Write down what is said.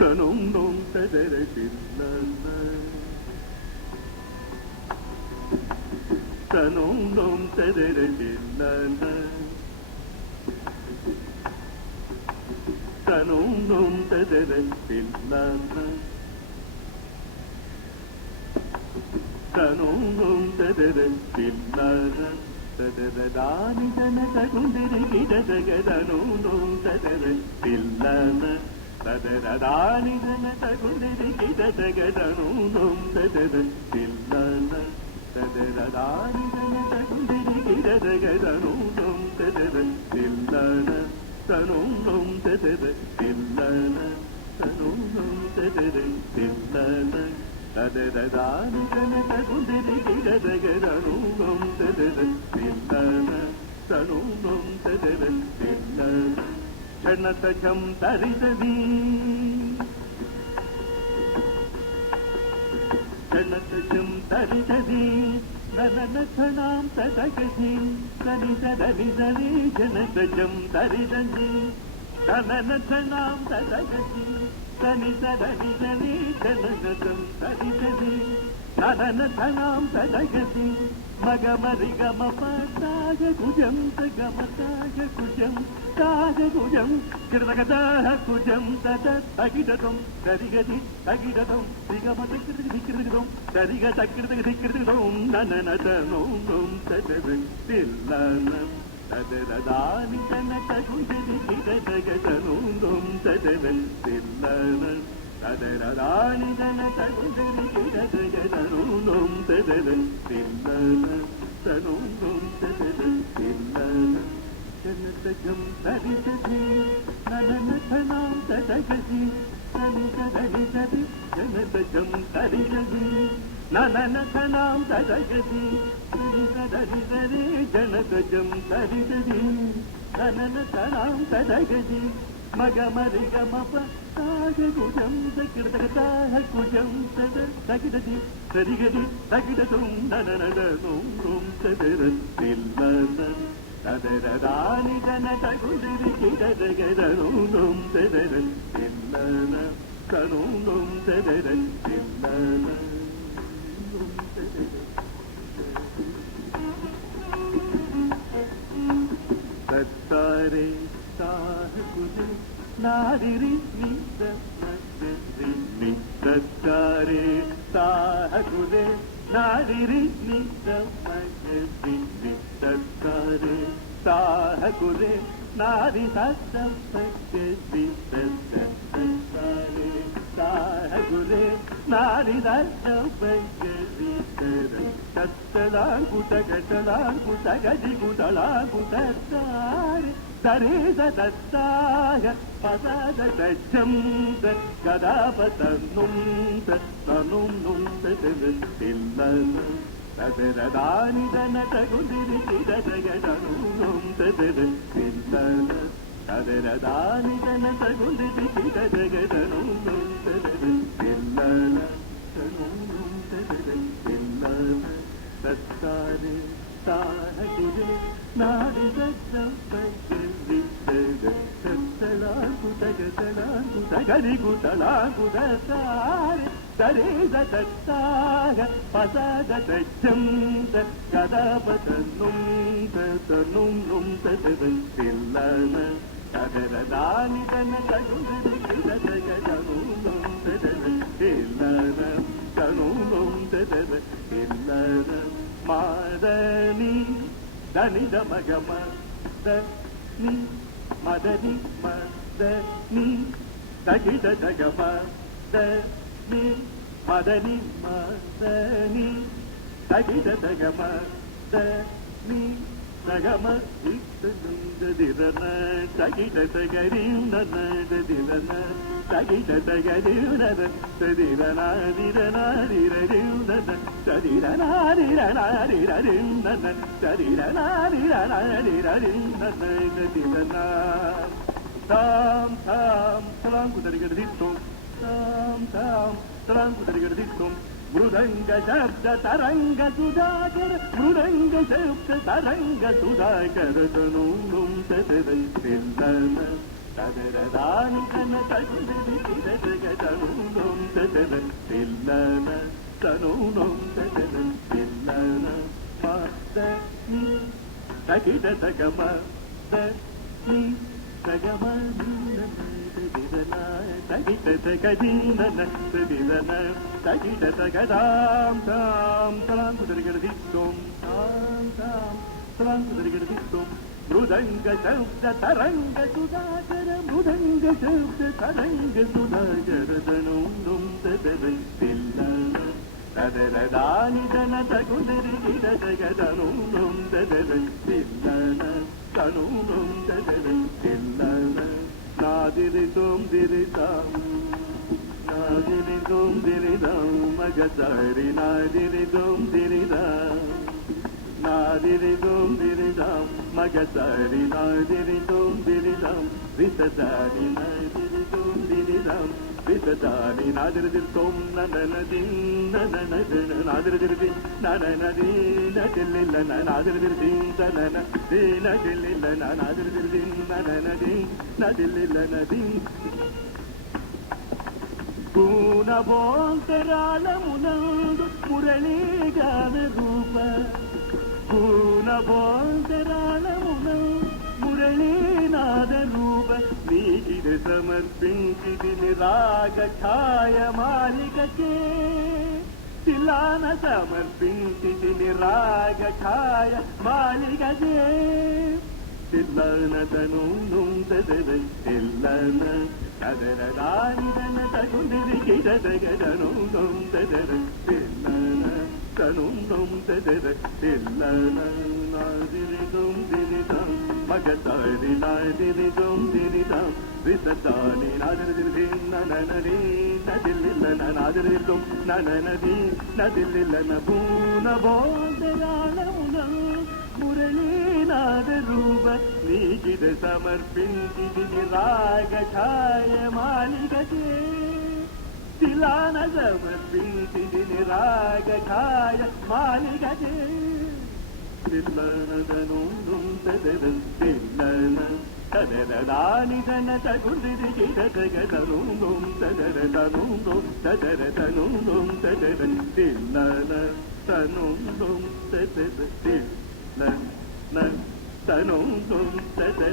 ತನುಂ ನುಂ ತದರೆ ತಿಲ್ಲನ ತನುಂ ನುಂ ತದರೆ ತಿಲ್ಲನ ತನುಂ ನುಂ ತದರೆ ತಿಲ್ಲನ ತನುಂ ನುಂ ತದರೆ ತಿಲ್ಲನ ತದರದಾನಿ ಜನಕ ಕುಂದಿರಿ ಗಿಡದಗದನು ನುಂ ತದರೆ ತಿಲ್ಲನ ತದರದಾನಿ ಜನಕ ಕುಂದಿರಿ ಗಿಡದಗದನು ನುಂ ತದರೆ ತಿಲ್ಲನ ತದರದಾನಿ ಜನಕ ಕುಂದಿರಿ ಗಿಡದಗದನು ನುಂ ತದರೆ ತಿಲ್ಲನ ತನುಂ ನುಂ ತದರೆ ತಿಲ್ಲನ ತನುಂ ನುಂ ತದರೆ ತಿಲ್ಲನ ತದರದಾನಿ ಜನಕ ಕುಂದಿರಿ ಗಿಡದಗದನು ನುಂ ತದರೆ ತಿಲ್ಲನ ತನುಂ ನುಂ ತದರೆ ತಿಲ್ಲನ ಕ್ಷಣತ ಛಂ ತರಿಸದಿ ಕ್ಷಣತ ಛಂ ತರಿಸದಿ ನನ ಕ್ಷಣಾಂ ತದಗಸಿ ಸನಿಸದನಿಸದಿ ಕ್ಷಣತ ಛಂ ತರಿಸದಿ ನನ ಕ್ಷಣಾಂ ತದಗಸಿ ಸನಿಸದನಿಸದಿ ಕ್ಷಣತ ಛಂ ತರಿಸದಿ ನನ ಕ್ಷಣಾಂ ತದಗಸಿ ಮಗ ಮರಿ ಗಮ ಪಾಗ ಕುಜಂ ಗಮ ತಾಗ ಕುಜಂ ತಾಗ ಕುಜಂ ಕಿರದಗದಾಹ ಕುಜಂ ತದ ತಗಿದಂ ತರಿಗದಿ ತಗಿದಂ ರಿಗಮ ದಿಕ್ಕಿರದಿದಂ ತರಿಗ ತಕ್ಕಿರದಿಕ್ಕಿರದಿದಂ ನನ ತನುಂ ನುಂ ತದರ ತಿಲ್ಲನ ತದರದಾನಿ ತನಕ ಕುಂದಿರಿ ಗಿಡದಗದನು ನುಂ ತದರ ತಿಲ್ಲನ ತದರದಾನಿ ತನಕ ಕುಂದಿರಿ ಗಿಡದಗದನು ನುಂ ತದರ ತಿಲ್ಲನ ತನುಂ ನುಂ ತದರ ತಿಲ್ಲನ ಜನತ ಜಂ ತರಿಸದಿ ನನ ಕ್ಷಣಾಂ ತದಗಸಿ ಸನಿಸದನಿಸದಿ ಜನತ ಜಂ ತರಿಸದಿ ನನ ಕ್ಷಣಾಂ ತದಗಸಿ ಸನಿಸದನಿಸದಿ ಜನತ ಜಂ ತರಿಸದಿ ನನ ಕ್ಷಣಾಂ ತದಗಸಿ ಮಗ ಮರಿ ಗಮ ತಾಗ ಕುಜಂ ತಕ್ಕಿರದಗತಾಹ ಕುಜಂ ತದ ತಗಿದದಿ ಸರಿಗದಿ ತಗಿದದುಂ ನನನದನು ನುಂ ತದರ ತಿಲ್ಲನ ತದರದಾನಿ ಜನಕ ಕುಂದಿರಿ ಗಿಡದಗದನು ನುಂ ತದರ ತಿಲ್ಲನ ತನುಂ ನುಂ ತದರ ತಿಲ್ಲನ ತತ್ತಾರೆ ತಾಹ ಕುಜ ನಾರಿರಿ ನಿತ ಮಗರಿ ತತ್ತಾರೆ ತಾಹ ಕುಜ ನಾರಿರಿ ನಿತ ಮಗರಿ ತತ್ತಾರೆ ತಾಹ ಕುಜ ನಾರಿ ಸತ್ತ ಮಗರಿ ತತ್ತಾರೆ ತಾಹ ಕುಜ ನಾರಿ ಸತ್ತ ಮಗರಿ ತತ್ತಲಾಂಕು ತಗತಲಾಂಕು ತಗದಿ ಕುತಲಾಂಕು ತತ್ತಾರೆ ತರೇದ ತತ್ತಾಯ ಪದದ ತಜ್ಜಂ ಗದಾಪತನುಂ ತನುಂ ನುಂ ತದರ ತಿಲ್ಲನ ತದರದಾನಿ ಜನಕ ಕುಂದಿರಿ ಗಿಡದಗದನು ನುಂ ತದರ ತಿಲ್ಲನ ತದರದಾನಿ ಜನಕ ಕುಂದಿರಿ ಗಿಡದಗದನು ನುಂ ತದರ ತಿಲ್ಲನ ತನುಂ ನುಂ ತದರ ತಿಲ್ಲನ ತತ್ತಾರೆ ತಾಹ ಕುಜೆ ನಾಡಿ ಸಜ್ಜಂ ಪೈಕಿ ತಲಾಂಕು ತಗತಲಾಂಕು ತಗಲಿಗು ತಲಾಂಕು ತಾರೆ ತರೇದ ತತ್ತಾಗ ಪಸದ ತಜ್ಜಂ ಗದಪತನುಂ ತನುಂ ನುಂ ತದರ ತಿಲ್ಲನ ತದರದಾನಿ ತನಕ ಕುಂದಿರಿ ಗಿಡದಗದನು ನುಂ ತದರ ತಿಲ್ಲನ ತನುಂ ನುಂ ತದರ ತಿಲ್ಲನ ಮಾದನಿ ದನಿದ ಮಗಮ ನಿ ಮದನಿ ಮದನಿ ತಗಿದ ಜಗಮ ನಿ ಮದನಿ ಮದನಿ ತಗಿದ ಜಗಮ ನಿ ಜಗಮ ದಿರನ ತಗಿದ ತಗರಿ ನನ ದಿರನ ತಗಿದ ತಗರಿ ನನ ತದಿರನ ದಿರನ ದಿರನ ತದಿರನ tam tam talanku tarigadittum tam tam talanku tarigadittum mrudanga shabda taranga sudakar mrudanga shabda taranga sudakar tanum tadadillana తదరదాని ధన తగుందిరి కిరదగదనుం తదర తిల్లన తనునం తదర తిల్లన మాత ని తగిద తగమ ని తగమ తగిద తగదిన తదిదన తగిద తగదాం తాం తలాం కుదరిగడిదిత్తం తాం తాం తలాం కుదరిగడిదిత్తం మృదంగ శబ్ద తరంగ సుధాకర మృదంగ శబ్ద తరంగ సుధాకర తనుం తదర తిల్లన తదరదాని ధన తగుందిరి కిరదగదనుం తదర తిల్లన తనుం తదర తిల్లన నాదిరి తోం దిరితాం నాదిరి తోం దిరిదాం మగసారి నాదిరి తోం దిరిదాం నాదిరి తోం దిరిదాం మగసారి నాదిరి తోం దిరిదాం విససారి నాదిరి తోం దిరిదాం విససారి నాదిరి తోం నననది నననది నాదిరి నననది నదిల్ల నాదిరి తనన దీనదిల్ల నాదిరి నననది నదిల్ల నది పూనభోంతరాళమునందు మురళీగాన రూప పూనభోంతరాళమునందు మురళీనాద రూప నీకిద సమర్పించిది రాగ ఛాయ మాలికకే తిలాన సమర్పించిది రాగ ఛాయ మాలికకే తిల్లన తనుం తదర తిల్లన తదరదాని ధన తగుందిరి కిరదగదనుం తదర తిల్లన తనుం తదర తిల్లన నాదిరి తోం దిరిదాం మగసారి నాదిరి తోం దిరిదాం విససాని నాదిరి నననది నదిల్ల నాదిరి తోం నననది నదిల్ల పూన బోధయాళమున మురళీనాద రూప నీకిద సమర్పించిది రాగ ఛాయ మాలికకే తిలాన సమర్పించిది రాగ ఛాయ మాలికకే తిల్లన తనుం తదర తిల్లన తదరదాని ధన తగుందిరి కిరదగదనుం తదర తనుం తదర తనుం తదర తిల్లన తనుం తదర తిల్లన తనుం తదర